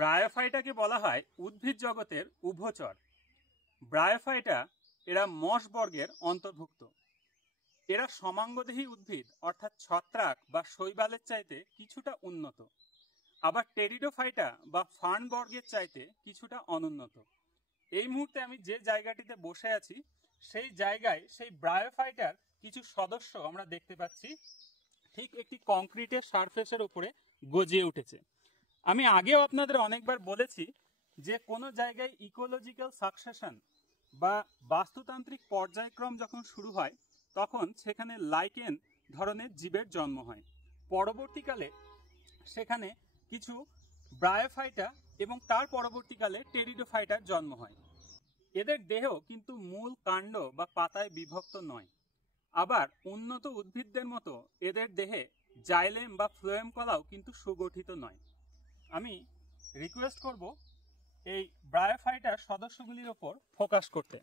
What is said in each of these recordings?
ব্রায়োফাইটাকে বলা হয় উদ্ভিদ জগতের উভচর। ব্রায়োফাইটা এরা মশ বর্গের অন্তর্ভুক্ত। এরা সমাঙ্গদেহী উদ্ভিদ অর্থাৎ ছত্রাক বা শৈবালের চাইতে কিছুটা উন্নত, আবার টেরিডোফাইটা বা ফার্ন বর্গের চাইতে কিছুটা অনুন্নত। এই মুহূর্তে আমি যে জায়গাটিতে বসে আছি সেই জায়গায় সেই ব্রায়োফাইটার কিছু সদস্য আমরা দেখতে পাচ্ছি ঠিক একটি কংক্রিটের সারফেসের উপরে গজিয়ে উঠেছে। আমি আগেও আপনাদের অনেকবার বলেছি যে কোনো জায়গায় ইকোলজিক্যাল সাকসেশন বা বাস্তুতান্ত্রিক পর্যায়ক্রম যখন শুরু হয় তখন সেখানে লাইকেন ধরনের জীবের জন্ম হয়। পরবর্তীকালে সেখানে কিছু ব্রায়োফাইটা এবং তার পরবর্তীকালে টেরিডোফাইটার জন্ম হয়। এদের দেহ কিন্তু মূল কাণ্ড বা পাতায় বিভক্ত নয়। আবার উন্নত উদ্ভিদদের মতো এদের দেহে জাইলেম বা ফ্লোয়েম কলাও কিন্তু সুগঠিত নয়। আমি রিকোয়েস্ট করব এই ব্রায়োফাইটার সদস্যগুলির ওপর ফোকাস করতে।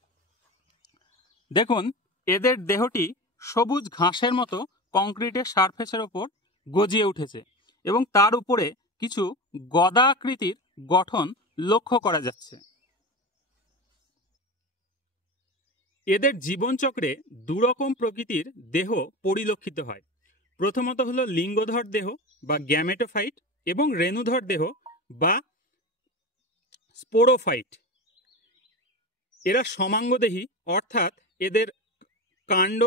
দেখুন, এদের দেহটি সবুজ ঘাসের মতো কংক্রিটের সারফেসের ওপর গজিয়ে উঠেছে এবং তার উপরে কিছু গদা আকৃতির গঠন লক্ষ্য করা যাচ্ছে। এদের জীবনচক্রে দুরকম প্রকৃতির দেহ পরিলক্ষিত হয়। প্রথমত হলো লিঙ্গধর দেহ বা গ্যামেটোফাইট এবং রেণুধর দেহ বা স্পোরোফাইট। এরা সমাঙ্গদেহী অর্থাৎ এদের কাণ্ড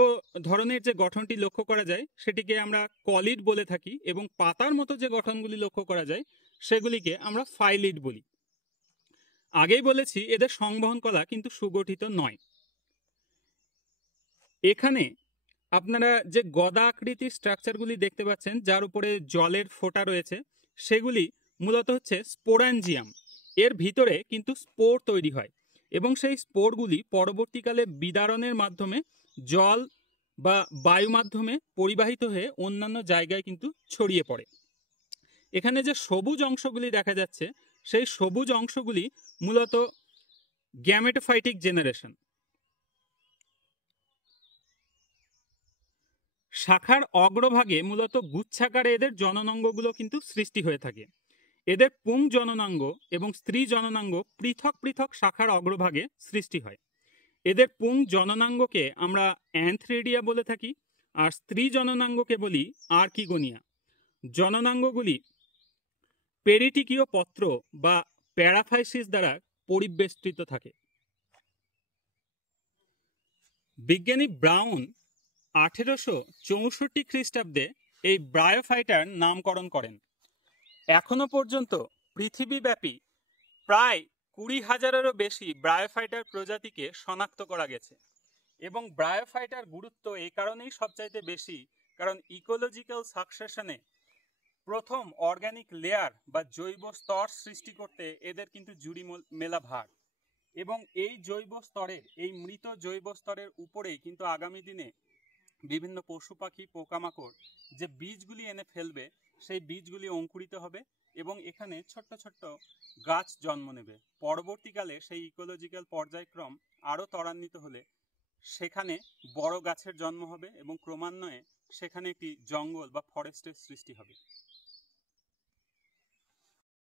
ধরনের যে গঠনটি লক্ষ্য করা যায় সেটিকে আমরা কলিড বলে থাকি এবং পাতার মতো যে গঠনগুলি লক্ষ্য করা যায় সেগুলিকে আমরা ফাইলিড বলি। আগেই বলেছি এদের সংবহন কলা কিন্তু সুগঠিত নয়। এখানে আপনারা যে গদা আকৃতির স্ট্রাকচারগুলি দেখতে পাচ্ছেন যার উপরে জলের ফোঁটা রয়েছে সেগুলি মূলত হচ্ছে স্পোরাঞ্জিয়াম। এর ভিতরে কিন্তু স্পোর তৈরি হয় এবং সেই স্পোরগুলি পরবর্তীকালে বিদারণের মাধ্যমে জল বা বায়ু মাধ্যমে পরিবাহিত হয়ে অন্যান্য জায়গায় কিন্তু ছড়িয়ে পড়ে। এখানে যে সবুজ অংশগুলি দেখা যাচ্ছে সেই সবুজ অংশগুলি মূলত গ্যামেটোফাইটিক জেনারেশন। শাখার অগ্রভাগে মূলত গুচ্ছাকারে এদের জননাঙ্গগুলো কিন্তু সৃষ্টি হয়ে থাকে। এদের পুং জননাঙ্গ এবং স্ত্রী জননাঙ্গ পৃথক পৃথক শাখার অগ্রভাগে সৃষ্টি হয়। এদের পুং জননাঙ্গকে আমরা অ্যান্থ্রেডিয়া বলে থাকি আর স্ত্রী জননাঙ্গকে বলি আর্কিগোনিয়া। জননাঙ্গগুলি পেরিটিকীয় পত্র বা প্যারাফাইসিস দ্বারা পরিবেষ্টিত থাকে। বিজ্ঞানী ব্রাউন 1864 খ্রিস্টাব্দে এই ব্রায়োফাইটার নামকরণ করেন। এখনো পর্যন্ত পৃথিবীব্যাপী প্রায় 20,000-এরও বেশি ব্রায়োফাইটার প্রজাতিকে শনাক্ত করা গেছে এবং ব্রায়োফাইটার গুরুত্ব এই কারণেই সবচাইতে বেশি কারণ ইকোলজিক্যাল সাকসেশনে প্রথম অর্গানিক লেয়ার বা জৈব স্তর সৃষ্টি করতে এদের কিন্তু জুড়ি মেলা ভার এবং এই জৈব স্তরের এই মৃত জৈব স্তরের উপরেই কিন্তু আগামী দিনে বিভিন্ন পশু পাখি পোকামাকড় যে বীজগুলি এনে ফেলবে সেই বীজগুলি অঙ্কুরিত হবে এবং এখানে ছোট্ট ছোট্ট গাছ জন্ম নেবে। পরবর্তীকালে সেই ইকোলজিক্যাল পর্যায়ক্রম আরও ত্বরান্বিত হলে সেখানে বড় গাছের জন্ম হবে এবং ক্রমান্বয়ে সেখানে একটি জঙ্গল বা ফরেস্টের সৃষ্টি হবে।